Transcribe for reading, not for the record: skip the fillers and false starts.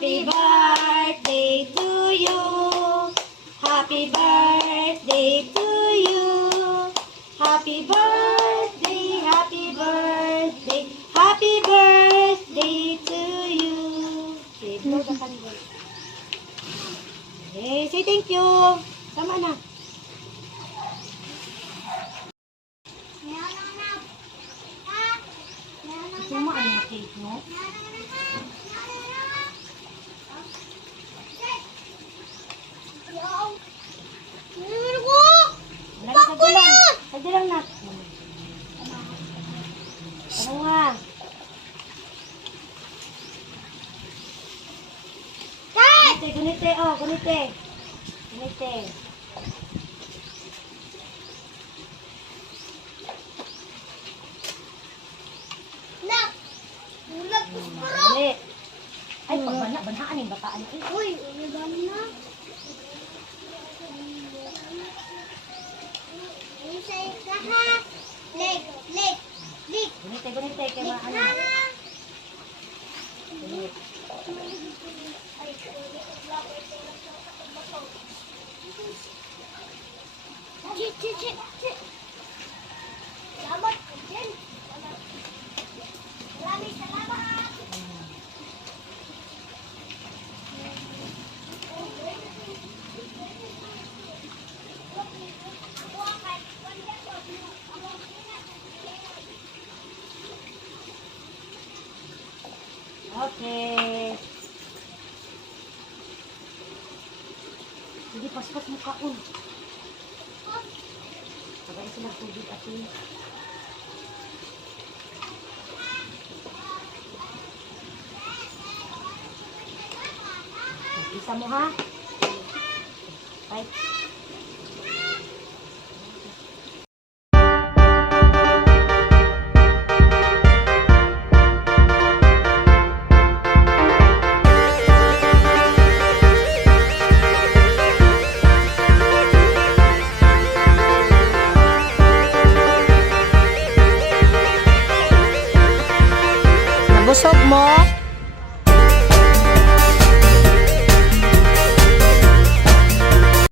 Happy birthday to you. Happy birthday to you. Happy birthday, happy birthday, happy birthday to you. Okay, say thank you. Tama na. Sumaan na cake mo. Sagdi lang na. Ano nga? Gunite, oh, gunite. Gunite. Nak! Ulag ko puro! Ay, pagbana, banhaan yung bataan. Uy, ulag na. Isay ka ha. Leg. Gunite, gunite. Kaya maano. Gunite. Chik. Salamat po din. Maraming salamat. Okay. Hindi, paspas mo kaon. Pagay sila tubig atin. Isa mo ha? Right. Busog mo?